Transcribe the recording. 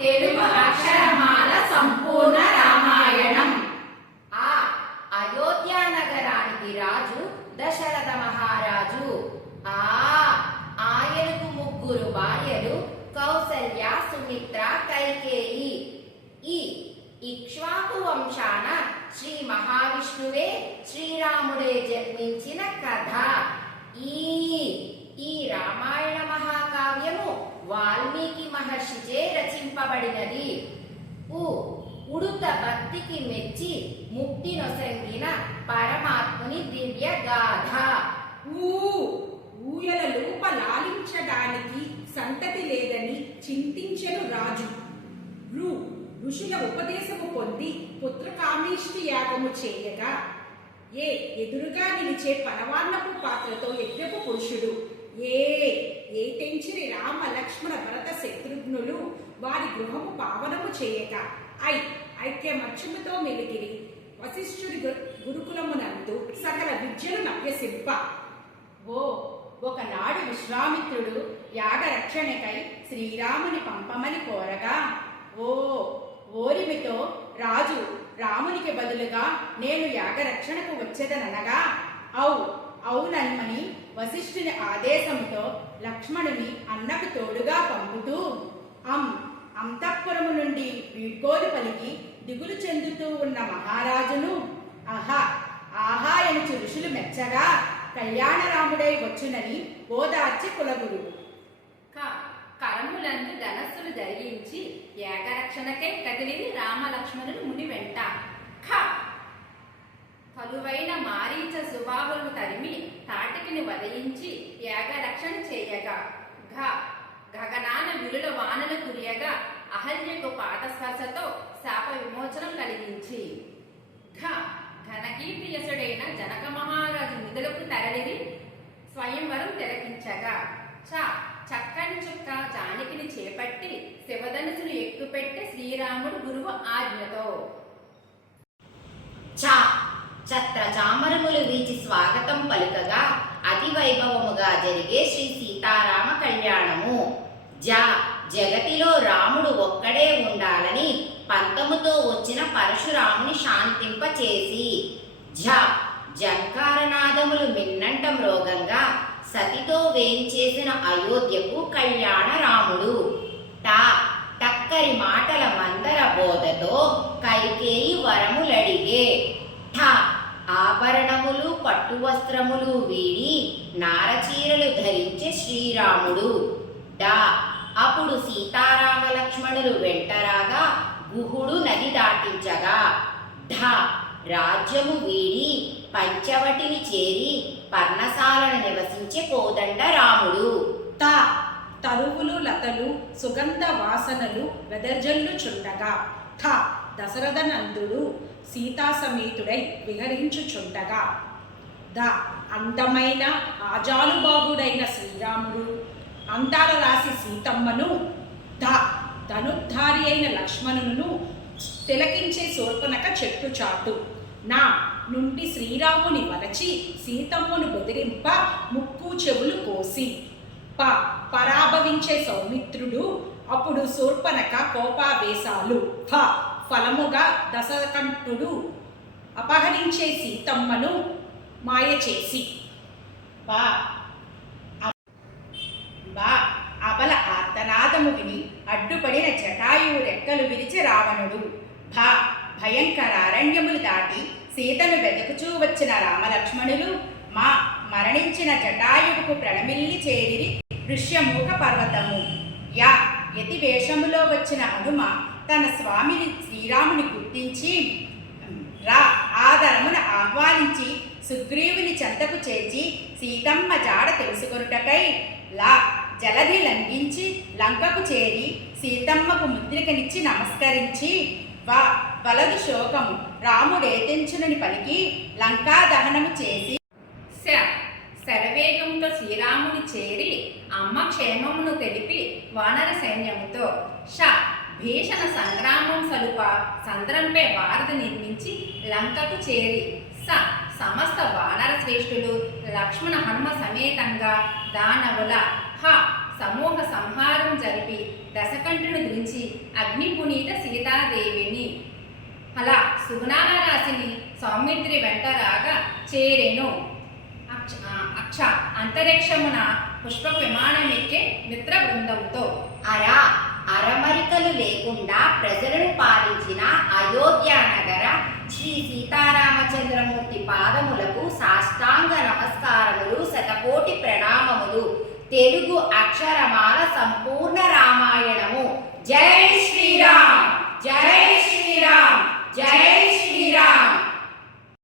తెలుగు అక్షరమాల సంపూర్ణ రామాయణం. ఆ అయోధ్య నగరానికి రాజు దశరథ మహారాజు. ఆయనకు ముగ్గురు భార్యలు కౌసల్య, సుమిత్ర, కైకేయి. ఈ ఇక్ష్వాకు వంశాన శ్రీ మహావిష్ణువే శ్రీరాముడే జన్మించిన కథ. ఈ రామాయణ మహాకావ్యము వాల్మీకి మహర్షిచే రచింపబడినది. ఉడుత భక్తికి మెచ్చి ముక్తి నొసంగిన పరమాత్ముని దివ్య గాథ. ఊయల లోప లాలించడానికి సంతతి లేదని చింతించెను రాజు. ఋషుల ఉపదేశము పొంది పుత్రకామేష్టి యాగము చేయగా ఎదురుగా నిలిచే పరవాన్నపు పాత్రతో యజ్ఞపు పురుషుడు ఏ తెంచిరి రామ లక్ష్మణ భరత శత్రుఘ్నులు వారి గృహము పావనము చేయక ఐక్యమత్యముతో మెలిగిరి వశిష్ఠుడి గురుకులమునందు సకల విద్యను అభ్యసింప. ఒకనాడు విశ్వామిత్రుడు యాగరక్షణకై శ్రీరాముని పంపమని కోరగా ఓరిమితో రాజు రామునికి బదులుగా నేను యాగరక్షణకు వచ్చేదనగా అవునన్మని వశిష్ఠుని ఆదేశంతో లక్ష్మణుని అన్నకు తోడుగా పంపుతూ అంతఃపురము నుండి వీడ్కోలు పలికి దిగులు చెందుతూ ఉన్న మహారాజును ఆహా ఎనుచు ఋషులు మెచ్చగా కళ్యాణరాముడై వచ్చునని ఓదార్చి కులగురువు. కరములందు ధనస్సులు ధరించి యాగరక్షణకై కదిలిని రామలక్ష్మణులు ముని వెంట. కలువైన మారీచ సుబాహులను తరిమి తాటికిని వదయించి యాగరక్షణ చేయగా గగనాన విలుల వానలు కురియగా అహల్యకు పాదస్పర్శతో శాప విమోచనం కలిగించి ఘనకీర్తియసుడైన జనక మహారాజు నిధులకు తరలిది స్వయంవరం తిలకించగా చక్కని చుక్క జానకిని చేపట్టి శివధనుసును ఎక్కుపెట్టి శ్రీరాముడు గురువు ఆజ్ఞతో ఛత్ర చామరములు వీచి స్వాగతం పలుకగా అతి వైభవముగా జరిగే శ్రీ సీతారామ కళ్యాణము. జగతిలో రాముడు ఒక్కడే ఉండాలని పంతముతో వచ్చిన పరశురాముని శాంతింపచేసి జంకారనాదములు మిన్నంట మ్రోగంగా సతితో వేయించేసిన అయోధ్యకు కళ్యాణ రాముడు. టక్కరి మాటల మందర బోధతో కైకేయి వరములడిగే. ఆభరణములు పట్టు వస్త్రములు వీడి నారచీరలు ధరించే శ్రీరాముడు. అప్పుడు సీతారామ లక్ష్మణులు వెంటరాగా గుహుడు నది దాటించగా రాజ్యము వీడి పంచవటిని చేరి పర్ణశాలను నివసించే కోదండ రాముడు. తరువులు లతలు సుగంధ వాసనలు వెదర్జల్లుచుండగా దశరథ నందుడు సీతా సమేతుడై విహరించుచుండగా అందమైన ఆజానుబాహుడైన శ్రీరాముడు, అందాల రాశి సీతమ్మను, ధనుద్ధారి అయిన లక్ష్మణును తిలకించే శూర్పణఖ చెట్టు చాటు నుండి శ్రీరాముని వలచి సీతమ్మను బెదిరింప ముక్కు చెవులు కోసి పరాభవించే సౌమిత్రుడు. అప్పుడు శూర్పణఖ కోపావేశాలు ఫలముగా దశకంఠుడు అపహరించే సీతమ్మను మాయ చేసి అబల ఆర్తనాదము విని అడ్డుపడిన జటాయువు రెక్కలు విరిచి రావణుడు భయంకర అరణ్యములు దాటి సీతను వెతుకుచూ వచ్చిన రామలక్ష్మణులు మరణించిన జటాయువుకు ప్రణమిల్లి చేరిరి ఋష్యమూక పర్వతము. యతి వేషములో వచ్చిన హనుమ తన స్వామిని శ్రీరాముని గుర్తించి ఆదరమును ఆహ్వానించి సుగ్రీవుని చెంతకు చేర్చి సీతమ్మ జాడ తెలుసుకొనుటకై జలధి లంఘించి లంకకు చేరి సీతమ్మకు ముద్రికనిచ్చి నమస్కరించి వలదు శోకము రాముడేతించునని పలికి లంకా దహనము చేసి శరవేగంతో శ్రీరాముని చేరి అమ్మ క్షేమమును తెలిపి వానర సైన్యముతో భీషణ సంగ్రామం సలుప సంద్రంపై వారధి నిర్మించి లంకకు చేరి సమస్త వానర శ్రేష్ఠులు లక్ష్మణ హనుమ సమేతంగా దానవుల సమూహ సంహారం జరిపి దశకంఠుని గురించి అగ్నిపునీత సీతాదేవిని అలా సుగుణాల రాశిని సౌమిత్రి వెంట రాగా చేరెను. అక్ష అంతరిక్షమున పుష్పక విమానం ఎక్కే మిత్ర బృందంతో. అరమరికలు లేకుండా ప్రజలను పాలించిన అయోధ్య నగర శ్రీ సీతారామచంద్రమూర్తి పాదములకు సాష్టాంగ నమస్కారములు, శతకోటి ప్రణామములు. తెలుగు అక్షరమాల సంపూర్ణ రామాయణము. జై శ్రీరామ్, జై శ్రీరామ్, జై